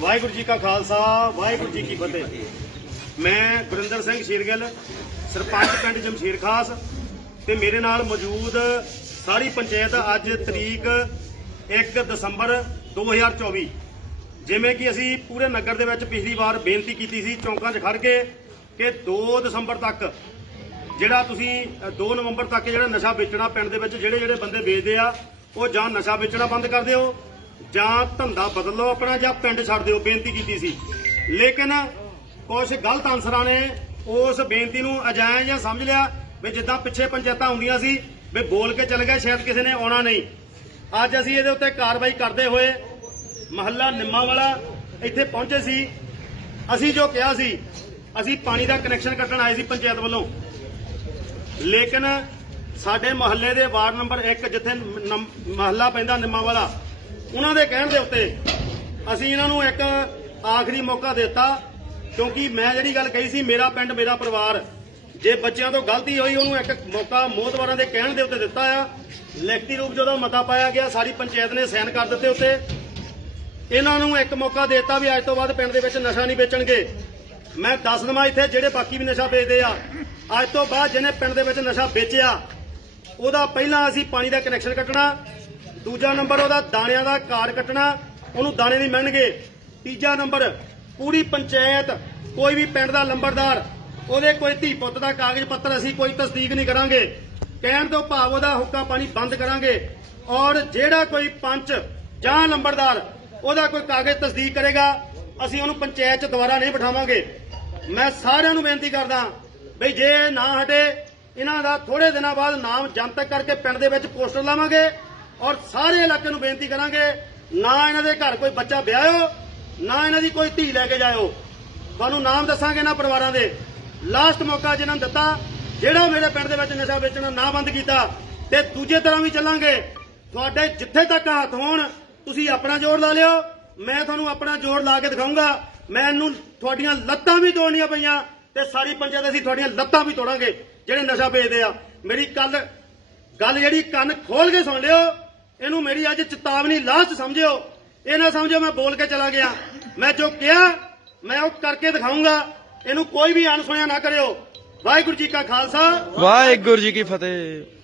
ਵਾਹਿਗੁਰੂ ਜੀ ਕਾ ਖਾਲਸਾ ਵਾਹਿਗੁਰੂ ਜੀ ਕੀ ਫਤਿਹ। ਮੈਂ ਗੁਰਿੰਦਰ ਸਿੰਘ ਸ਼ੇਰਗਿੱਲ ਸਰਪੰਚ ਪਿੰਡ ਜਮਸ਼ੀਰ ਖਾਸ ਤੇ ਮੇਰੇ ਨਾਲ ਮੌਜੂਦ ਸਾਰੀ ਪੰਚਾਇਤ ਅੱਜ ਤਰੀਕ 1 ਦਸੰਬਰ 2024 ਜਿਵੇਂ ਕਿ ਅਸੀਂ ਪੂਰੇ ਨਗਰ ਦੇ ਵਿੱਚ ਪਿਛਲੀ ਵਾਰ ਬੇਨਤੀ ਕੀਤੀ ਸੀ ਚੌਂਕਾਂ 'ਚ ਖੜ ਕੇ ਕਿ 2 ਦਸੰਬਰ ਤੱਕ ਜਿਹੜਾ ਤੁਸੀਂ ਅ, 2 ਨਵੰਬਰ ਤੱਕ ਜਿਹੜਾ ਨਸ਼ਾ ਵੇਚਣਾ ਪਿੰਡ ਦੇ ਵਿੱਚ ਜਿਹੜੇ ਜਿਹੜੇ ਬੰਦੇ ਵੇਚਦੇ ਆ ਉਹ ਜਾਂ ਨਸ਼ਾ ਵੇਚਣਾ ਬੰਦ ਕਰ ਦਿਓ ਜਾਂ ਧੰਦਾ ਬਦਲ ਲਓ ਆਪਣਾ ਜਾਂ ਪਿੰਡ ਛੱਡ ਦਿਓ, ਬੇਨਤੀ ਕੀਤੀ ਸੀ। ਲੇਕਿਨ ਕੁਝ ਗਲਤ ਅਨਸਰਾਂ ਨੇ ਉਸ ਬੇਨਤੀ ਨੂੰ ਅਜਾਇਜ਼ ਜਾਂ ਸਮਝ ਲਿਆ ਵੀ ਜਿੱਦਾਂ ਪਿੱਛੇ ਪੰਚਾਇਤਾਂ ਹੁੰਦੀਆਂ ਸੀ ਵੀ ਬੋਲ ਕੇ ਚੱਲ ਗਏ, ਸ਼ਾਇਦ ਕਿਸੇ ਨੇ ਆਉਣਾ ਨਹੀਂ। ਅੱਜ ਅਸੀਂ ਇਹਦੇ ਉੱਤੇ ਕਾਰਵਾਈ ਕਰਦੇ ਹੋਏ ਮਹੱਲਾ ਨਿੰਮਾ ਵਾਲਾ ਇੱਥੇ ਪਹੁੰਚੇ ਸੀ। ਅਸੀਂ ਜੋ ਕਿਹਾ ਸੀ, ਅਸੀਂ ਪਾਣੀ ਦਾ ਕਨੈਕਸ਼ਨ ਕੱਟਣ ਆਏ ਸੀ ਪੰਚਾਇਤ ਵੱਲੋਂ। ਲੇਕਿਨ ਸਾਡੇ ਮਹੱਲੇ ਦੇ ਵਾਰਡ ਨੰਬਰ 1 ਜਿੱਥੇ ਮਹੱਲਾ ਪੈਂਦਾ ਨਿੰਮਾ ਵਾਲਾ ਉਹਨਾਂ ਦੇ ਕਹਿਣ ਦੇ ਉੱਤੇ ਅਸੀਂ ਇਹਨਾਂ ਨੂੰ ਇੱਕ ਆਖਰੀ ਮੌਕਾ ਦਿੱਤਾ, ਕਿਉਂਕਿ ਮੈਂ ਜਿਹੜੀ ਗੱਲ ਕਹੀ ਸੀ, ਮੇਰਾ ਪਿੰਡ, ਮੇਰਾ ਪਰਿਵਾਰ, ਜੇ ਬੱਚਿਆਂ ਤੋਂ ਗਲਤੀ ਹੋਈ, ਉਹਨੂੰ ਇੱਕ ਮੌਕਾ ਮੋਹਤਵਾਰਾਂ ਦੇ ਕਹਿਣ ਦੇ ਉੱਤੇ ਦਿੱਤਾ ਆ। ਲਿਖਤੀ ਰੂਪ ਜਦੋਂ ਮਤਾ ਪਾਇਆ ਗਿਆ, ਸਾਰੀ ਪੰਚਾਇਤ ਨੇ ਸਾਈਨ ਕਰ ਦਿੱਤੇ ਉੱਤੇ। ਇਹਨਾਂ ਨੂੰ ਇੱਕ ਮੌਕਾ ਦਿੱਤਾ ਵੀ ਅੱਜ ਤੋਂ ਬਾਅਦ ਪਿੰਡ ਦੇ ਵਿੱਚ ਨਸ਼ਾ ਨਹੀਂ ਵੇਚਣਗੇ। ਮੈਂ ਦੱਸ ਦਵਾਂ ਇੱਥੇ, ਜਿਹੜੇ ਬਾਕੀ ਵੀ ਨਸ਼ਾ ਵੇਚਦੇ ਆ, ਅੱਜ ਤੋਂ ਬਾਅਦ ਜਿਹਨੇ ਪਿੰਡ ਦੇ ਵਿੱਚ ਨਸ਼ਾ ਵੇਚਿਆ, ਉਹਦਾ ਪਹਿਲਾਂ ਅਸੀਂ ਪਾਣੀ ਦਾ ਕਨੈਕਸ਼ਨ ਕੱਟਣਾ ਦੂਜਾ ਨੰਬਰ ਉਹਦਾ ਦਾਣਿਆਂ ਦਾ ਕਾਰ ਕੱਟਣਾ, ਉਹਨੂੰ ਦਾਣੇ ਨਹੀਂ ਮਿਲਣਗੇ। ਤੀਜਾ ਨੰਬਰ, ਪੂਰੀ ਪੰਚਾਇਤ, ਕੋਈ ਵੀ ਪਿੰਡ ਦਾ ਲੰਬੜਦਾਰ, ਉਹਦੇ ਕੋਈ ਧੀ ਪੁੱਤ ਦਾ ਕਾਗਜ਼ ਪੱਤਰ ਅਸੀਂ ਕੋਈ ਤਸਦੀਕ ਨਹੀਂ ਕਰਾਂਗੇ। ਕਹਿਣ ਤੋਂ ਭਾਵ ਉਹਦਾ ਹੁੱਕਾ ਪਾਣੀ ਬੰਦ ਕਰਾਂਗੇ। ਔਰ ਜਿਹੜਾ ਕੋਈ ਪੰਚ ਜਾਂ ਲੰਬੜਦਾਰ, ਉਹਦਾ ਕੋਈ ਕਾਗਜ਼ ਤਸਦੀਕ ਕਰੇਗਾ, ਅਸੀਂ ਉਹਨੂੰ ਪੰਚਾਇਤ ਚ ਦੁਬਾਰਾ ਨਹੀਂ ਬਿਠਾਵਾਂਗੇ। ਮੈਂ ਸਾਰਿਆਂ ਨੂੰ ਬੇਨਤੀ ਕਰਦਾ ਬਈ ਜੇ ਇਹ ਨਾ ਹਟੇ, ਇਹਨਾਂ ਦਾ ਥੋੜੇ ਦਿਨਾਂ ਬਾਅਦ ਨਾਮ ਜਨਤਕ ਕਰਕੇ ਪਿੰਡ ਦੇ ਵਿੱਚ ਪੋਸਟਰ ਲਾਵਾਂਗੇ। ਔਰ ਸਾਰੇ ਇਲਾਕੇ ਨੂੰ ਬੇਨਤੀ ਕਰਾਂਗੇ, ਨਾ ਇਹਨਾਂ ਦੇ ਘਰ ਕੋਈ ਬੱਚਾ ਵਿਆਹੋ ਨਾ ਇਹਨਾਂ ਦੀ ਕੋਈ ਧੀ ਲੈ ਕੇ ਜਾਇਓ। ਤੁਹਾਨੂੰ ਨਾਮ ਦੱਸਾਂਗੇ ਨਾ ਪਰਿਵਾਰਾਂ ਦੇ। ਲਾਸਟ ਮੌਕਾ ਜਿਹਨਾਂ ਨੂੰ ਦਿੱਤਾ, ਜਿਹੜਾ ਮੇਰੇ ਪਿੰਡ ਦੇ ਵਿੱਚ ਨਸ਼ਾ ਵੇਚਣਾ ਨਾ ਬੰਦ ਕੀਤਾ, ਤੇ ਦੂਜੇ ਤਰ੍ਹਾਂ ਵੀ ਚੱਲਾਂਗੇ। ਤੁਹਾਡੇ ਜਿੱਥੇ ਤੱਕ ਹੱਥ ਹੋਣ, ਤੁਸੀਂ ਆਪਣਾ ਜ਼ੋਰ ਲਾ ਲਿਓ। ਮੈਂ ਤੁਹਾਨੂੰ ਆਪਣਾ ਜ਼ੋਰ ਲਾ ਕੇ ਦਿਖਾਊਂਗਾ। ਮੈਨੂੰ ਤੁਹਾਡੀਆਂ ਲੱਤਾਂ ਵੀ ਤੋੜਨੀਆਂ ਪਈਆਂ, ਤੇ ਸਾਰੀ ਪੰਚਾਇਤ ਅਸੀਂ ਤੁਹਾਡੀਆਂ ਲੱਤਾਂ ਵੀ ਤੋੜਾਂਗੇ, ਜਿਹੜੇ ਨਸ਼ਾ ਵੇਚਦੇ ਆ। ਮੇਰੀ ਕੱਲ ਗੱਲ ਜਿਹੜੀ ਕੰਨ ਖੋਲ ਕੇ ਸੁਣ ਲਿਓ। ਇਹਨੂੰ ਮੇਰੀ ਅੱਜ ਚੇਤਾਵਨੀ ਲਾਸਟ ਸਮਝਿਓ। ਇਹ ਨਾ ਸਮਝੋ ਮੈਂ ਬੋਲ ਕੇ ਚਲਾ ਗਿਆ। ਮੈਂ ਜੋ ਕਿਹਾ, ਮੈਂ ਉਹ ਕਰਕੇ ਦਿਖਾਊਂਗਾ। ਇਹਨੂੰ ਕੋਈ ਵੀ ਅਣਸੁਣਿਆ ਨਾ ਕਰਿਓ। ਵਾਹਿਗੁਰੂ ਜੀ ਕਾ ਖਾਲਸਾ। ਵਾਹਿਗੁਰੂ ਜੀ ਕੀ ਫਤਿਹ।